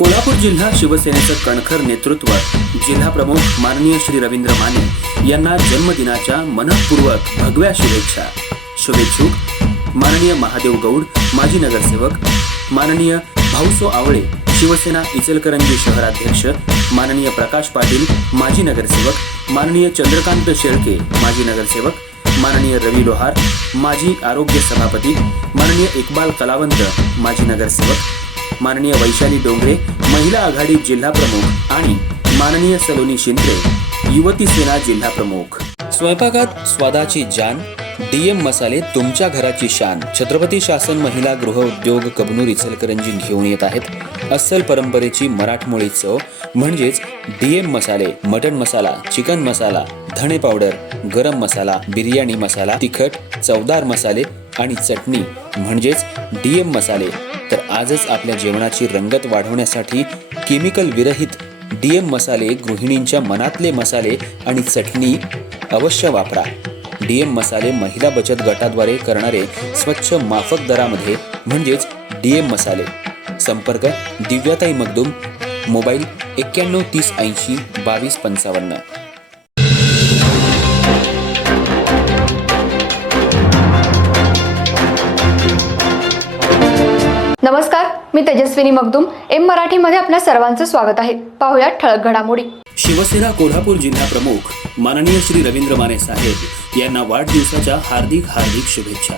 कोल्हापूर जिल्हा शिवसेनेचं कणखर नेतृत्व जिल्हा प्रमुख माननीय श्री रवींद्र माने यांना जन्मदिनाच्या मनपूर्वक भगव्या शुभेच्छा. शुभेच्छुक माननीय महादेव गौड माजी नगरसेवक माननीय भाऊसो आवळे शिवसेना इचलकरंजी शहराध्यक्ष माननीय प्रकाश पाटील माजी नगरसेवक माननीय चंद्रकांत शेळके माजी नगरसेवक माननीय रवी लोहार माजी आरोग्य सभापती माननीय इक्बाल कलावंत माजी नगरसेवक माननीय वैशाली डोंगरे महिला आघाडी जिल्हा प्रमुख आणि माननीय सलोनी शिंदे युवती सेना जिल्हा प्रमुख. स्वयंपाकात स्वादाची जान डीएम मसाले तुमच्या घराची शान. छत्रपती शासन महिला गृह उद्योग कबनूर इचलकरंजी घेऊन येत आहेत. अस्सल परंपरेची मराठमोळी चव म्हणजेच डीएम मसाले मटन मसाला चिकन मसाला धणे पावडर गरम मसाला बिर्याणी मसाला तिखट चवदार मसाले आणि चटणी म्हणजेच डीएम मसाले. तर आजच आपल्या जेवणाची रंगत वाढवण्यासाठी केमिकल विरहित डीएम मसाले गृहिणींच्या मनातले मसाले आणि चटणी अवश्य वापरा. डीएम मसाले महिला बचत गटाद्वारे करणारे स्वच्छ माफक दरामध्ये म्हणजेच डीएम मसाले. संपर्क दिव्याताई मगदूम मोबाईल एक्क्याण्णव तीस ऐंशी बावीस पंचावन्न. मी तेजस्विनी मगदुम एम मराठीमध्ये आपल्या सर्वांचं स्वागत आहे. पाहुयात ठळक घडामोडी. शिवसेना कोल्हापूर जिल्हा प्रमुख माननीय श्री रवींद्र माने साहेब यांना वाढदिवसाच्या हार्दिक हार्दिक शुभेच्छा.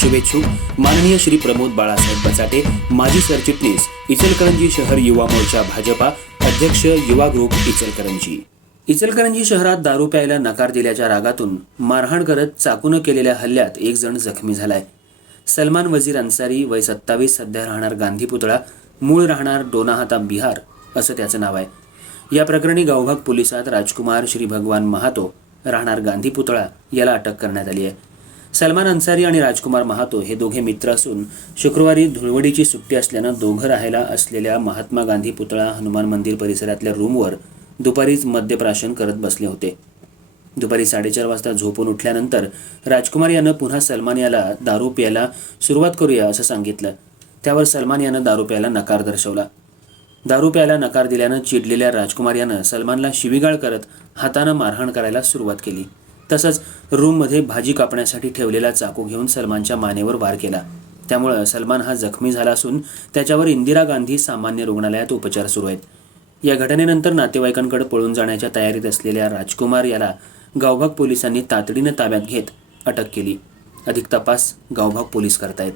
शुभेच्छुक माननीय श्री प्रमोद बाळासाहेब बचाटे माजी सरचिटणीस इचलकरंजी शहर युवा मोर्चा भाजपा अध्यक्ष युवा ग्रुप इचलकरंजी. इचलकरंजी शहरात दारू प्यायला नकार दिल्याच्या रागातून मारहाण करत चाकून केलेल्या हल्ल्यात एक जण जखमी झालाय. सलमान वजीर अन्सारी वय सत्तावीस सध्या राहणार गांधी पुतळा मूळ राहणार डोनाहाता बिहार असं त्याचं नाव आहे. या प्रकरणी गावभाग पोलिसात राजकुमार श्री भगवान महातो राहणार गांधी पुतळा याला अटक करण्यात आली आहे. सलमान अन्सारी आणि राजकुमार महातो हे दोघे मित्र असून शुक्रवारी धुळवडीची सुट्टी असल्यानं दोघं राहायला असलेल्या महात्मा गांधी पुतळा हनुमान मंदिर परिसरातल्या रूमवर दुपारीच मद्यप्राशन करत बसले होते. दुपारी साडेचार वाजता झोपून उठल्यानंतर राजकुमार यानं पुन्हा सलमान याला दारू प्यायला सुरुवात करूया असं सांगितलं. त्यावर सलमान यानं दारू प्यायला नकार दर्शवला. दारू प्यायला नकार दिल्यानं चिडलेल्या राजकुमार यानं सलमानला शिवीगाळ करत हातानं मारहाण करायला सुरुवात केली. तसंच रूममध्ये भाजी कापण्यासाठी ठेवलेला चाकू घेऊन सलमानच्या मानेवर वार केला. त्यामुळं सलमान हा जखमी झाला असून त्याच्यावर इंदिरा गांधी सामान्य रुग्णालयात उपचार सुरू आहेत. या घटनेनंतर नातेवाईकांकडे पळून जाण्याच्या तयारीत असलेल्या राजकुमार याला गावभाग पोलिसांनी तातडीनं ताब्यात घेत अटक केली. अधिक तपास गावभाग पोलीस करतायत.